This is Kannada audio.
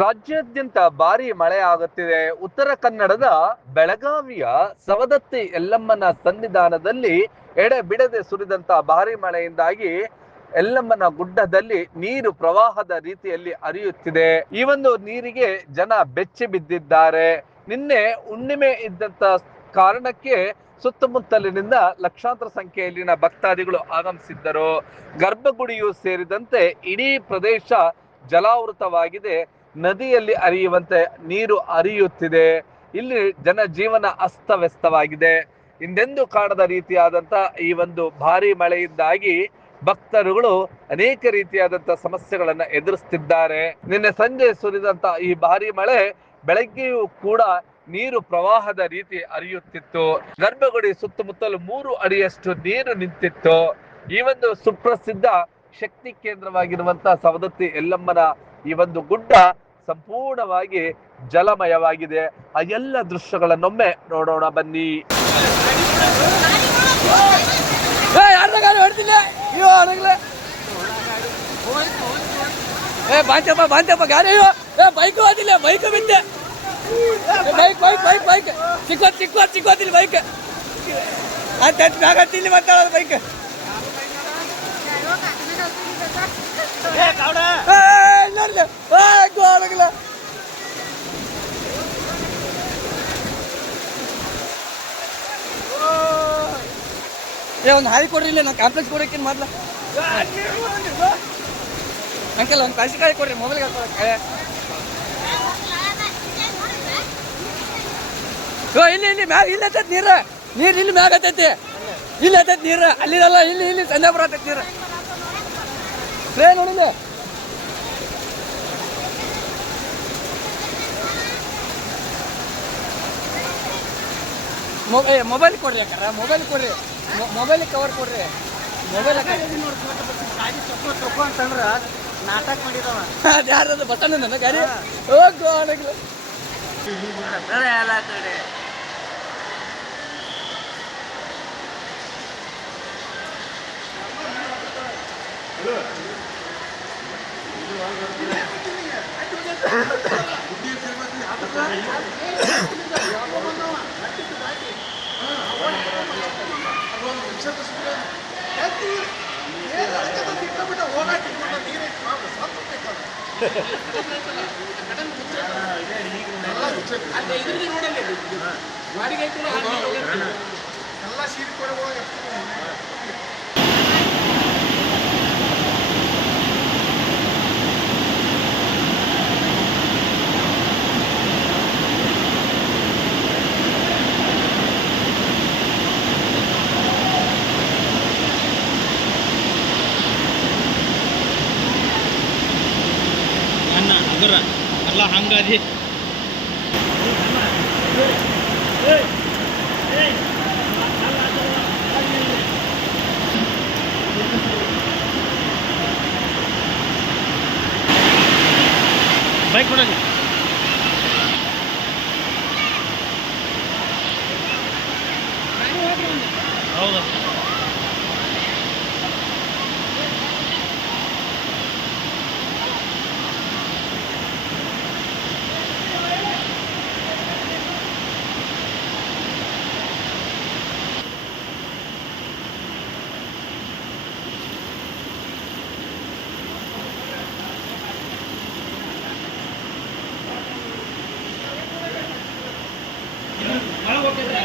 ರಾಜ್ಯಾದ್ಯಂತ ಭಾರಿ ಮಳೆ ಆಗುತ್ತಿದೆ. ಉತ್ತರ ಕನ್ನಡದ ಬೆಳಗಾವಿಯ ಸವದತ್ತಿ ಎಲ್ಲಮ್ಮನ ಸನ್ನಿಧಾನದಲ್ಲಿ ಎಡೆ ಬಿಡದೆ ಸುರಿದಂತ ಭಾರಿ ಮಳೆಯಿಂದಾಗಿ ಎಲ್ಲಮ್ಮನ ಗುಡ್ಡದಲ್ಲಿ ನೀರು ಪ್ರವಾಹದ ರೀತಿಯಲ್ಲಿ ಹರಿಯುತ್ತಿದೆ. ಈ ಒಂದು ನೀರಿಗೆ ಜನ ಬೆಚ್ಚಿ ಬಿದ್ದಿದ್ದಾರೆ. ನಿನ್ನೆ ಹುಣ್ಣಿಮೆ ಇದ್ದಂತ ಕಾರಣಕ್ಕೆ ಸುತ್ತಮುತ್ತಲಿನಿಂದ ಲಕ್ಷಾಂತರ ಸಂಖ್ಯೆಯಲ್ಲಿನ ಭಕ್ತಾದಿಗಳು ಆಗಮಿಸಿದ್ದರು. ಗರ್ಭಗುಡಿಯು ಸೇರಿದಂತೆ ಇಡೀ ಪ್ರದೇಶ ಜಲಾವೃತವಾಗಿದೆ. ನದಿಯಲ್ಲಿ ಹರಿಯುವಂತೆ ನೀರು ಹರಿಯುತ್ತಿದೆ. ಇಲ್ಲಿ ಜನಜೀವನ ಅಸ್ತವ್ಯಸ್ತವಾಗಿದೆ. ಹಿಂದೆಂದೂ ಕಾಣದ ರೀತಿಯಾದಂತ ಈ ಒಂದು ಭಾರಿ ಮಳೆಯಿಂದಾಗಿ ಭಕ್ತರುಗಳು ಅನೇಕ ರೀತಿಯಾದಂತ ಸಮಸ್ಯೆಗಳನ್ನ ಎದುರಿಸುತ್ತಿದ್ದಾರೆ. ನಿನ್ನೆ ಸಂಜೆ ಸುರಿದಂತ ಈ ಭಾರಿ ಮಳೆ ಬೆಳಗ್ಗೆಯೂ ಕೂಡ ನೀರು ಪ್ರವಾಹದ ರೀತಿ ಹರಿಯುತ್ತಿತ್ತು. ಗರ್ಭಗುಡಿ ಸುತ್ತಮುತ್ತಲು 3 ಅಡಿಯಷ್ಟು ನೀರು ನಿಂತಿತ್ತು. ಈ ಒಂದು ಸುಪ್ರಸಿದ್ಧ ಶಕ್ತಿ ಕೇಂದ್ರವಾಗಿರುವಂತಹ ಸವದತ್ತಿ ಎಲ್ಲಮ್ಮನ ಈ ಒಂದು ಗುಡ್ಡ ಸಂಪೂರ್ಣವಾಗಿ ಜಲಮಯವಾಗಿದೆ. ಆ ಎಲ್ಲ ದೃಶ್ಯಗಳನ್ನೊಮ್ಮೆ ನೋಡೋಣ ಬನ್ನಿ. ಬಾಂಚಪ್ಪ ಗಾಡಿ ಬೈಕ್ ಹೋದಿಲ್ಲ, ಬೈಕ್ ಬಿದ್ದೆ, ಬೈಕ್ ಚಿಕ್ಕೋದಿಲ್ಲ ಬೈಕ್ ಇಲ್ಲಿ ಮಾತಾಡೋದು ಬೈಕ್ ನೋಡಿಲ್ಲ. ಒಂದು ಹಾಯಿ ಕೊಡ್ರಿ, ಇಲ್ಲ ನಾನು ಕಾಂಪ್ಲೆಕ್ಸ್ ಕೊಡೋಕ್ಕೇನು ಮಾಡ್ಲ ಅಂಕಲ್, ಒಂದು ಕಳ್ಸಿಕಾಯಿ ಕೊಡ್ರಿ, ಮೊಬೈಲ್ಗೆ ಹಾಕೋಕೆ. ಇಲ್ಲಿ ಮ್ಯಾಗ ಇಲ್ಲ ನೀರು ಇಲ್ಲಿ ಮ್ಯಾಗ ಹತ್ತೈತಿ, ಇಲ್ಲಿ ಹತ್ತೈತಿ ನೀರು, ಅಲ್ಲಿರಲ್ಲ, ಇಲ್ಲಿ ಸಂಜಾಪುರ ಹತ್ತೈತಿ ನೀರು. ಟ್ರೈನ್ ನೋಡಿಲ್ಲ, ಮೊಬೈಲ್ ಕೊಡ್ರಿ ಯಾಕಾರ, ಮೊಬೈಲ್ ಕೊಡ್ರಿ, ಮೊಬೈಲ್ ಕವರ್ ಕೊಡ್ರಿ, ಮೊಬೈಲ್ ಅಂತಂದ್ರೆ ನಾಟಕ ಮಾಡಿದವ ಅದು ಯಾರದು ಬಸಣ್ಣ ನನ್ನ ಗಾಡಿ ಹೋಗಿಲ್ಲ. ಅಲ್ಲ ಹಂಗದಿ ಬೈಕ್ ಕೊಡಲಿ. ಹೌದಾ.